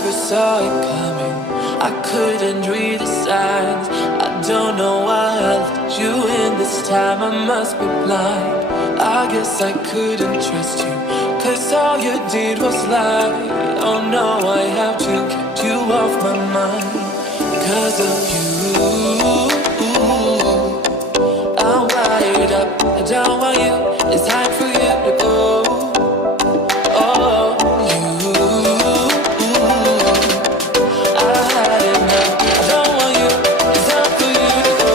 never saw it coming. I couldn't read the signs. I don't know why I let you in this time. I must be blind. I guess I couldn't trust you, 'cause all you did was lie. Oh no, I have to keep you off my mind. 'Cause of you, I'm wired up. I don't want you. It's time for you to go. Oh, you, I had enough. I don't want you. It's time for you to go.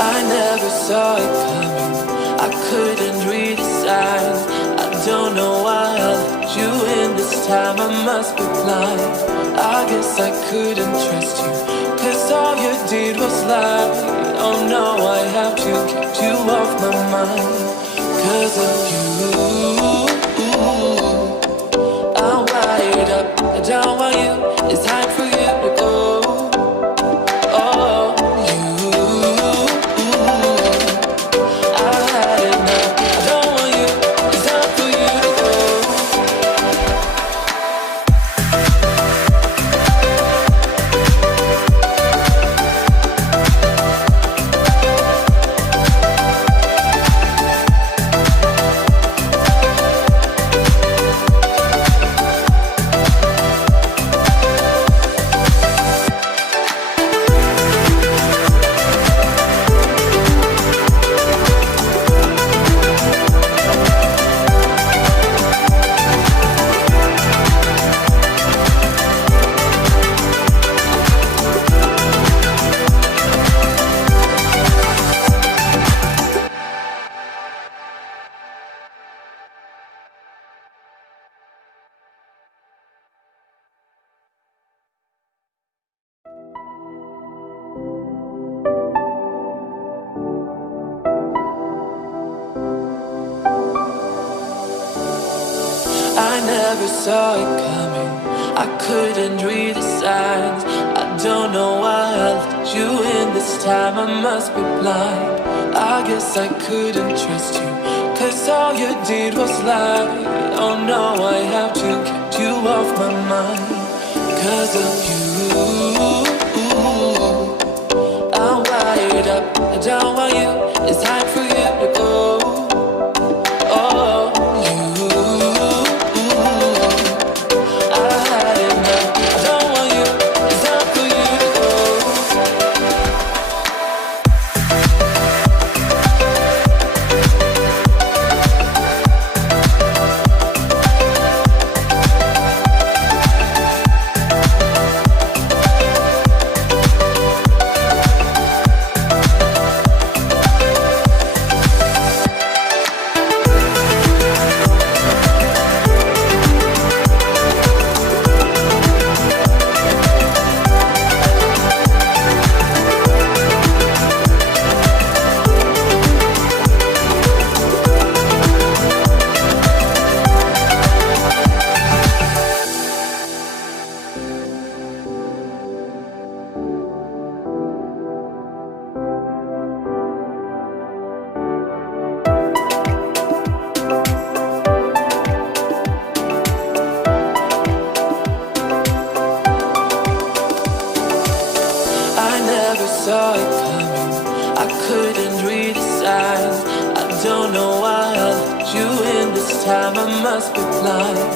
I never saw it coming. I couldn't read the signs. I don't know why I let you in this time. I must be blind. I guess I couldn't trust you, 'cause all you did was lie. Oh no, I have to keep you off my mind. 'Cause of you, I'm wired up. I don't want you. It's time for you to go. Oh, you, I had enough. I don't want you. It's time for you to go. I never saw it coming. I couldn't read the signs. I don't know why I let you in this time. I must be blind. I guess I couldn't trust you, 'cause all you did was lie. Oh no, I have to keep you off my mind. 'Cause of you, I'm wired up. I don't want you. It's time for you to go. Oh, you, I had enough. I don't want you. It's time for you to go. Saw it coming. I couldn't read the signs. I don't know why I let you in this time. I must be blind.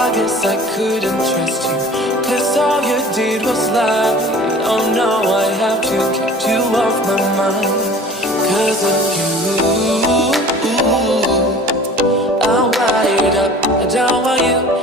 I guess I couldn't trust you, 'cause all you did was lie. Oh no, I have to keep you off my mind. 'Cause of you, I'm wired up. I don't want you.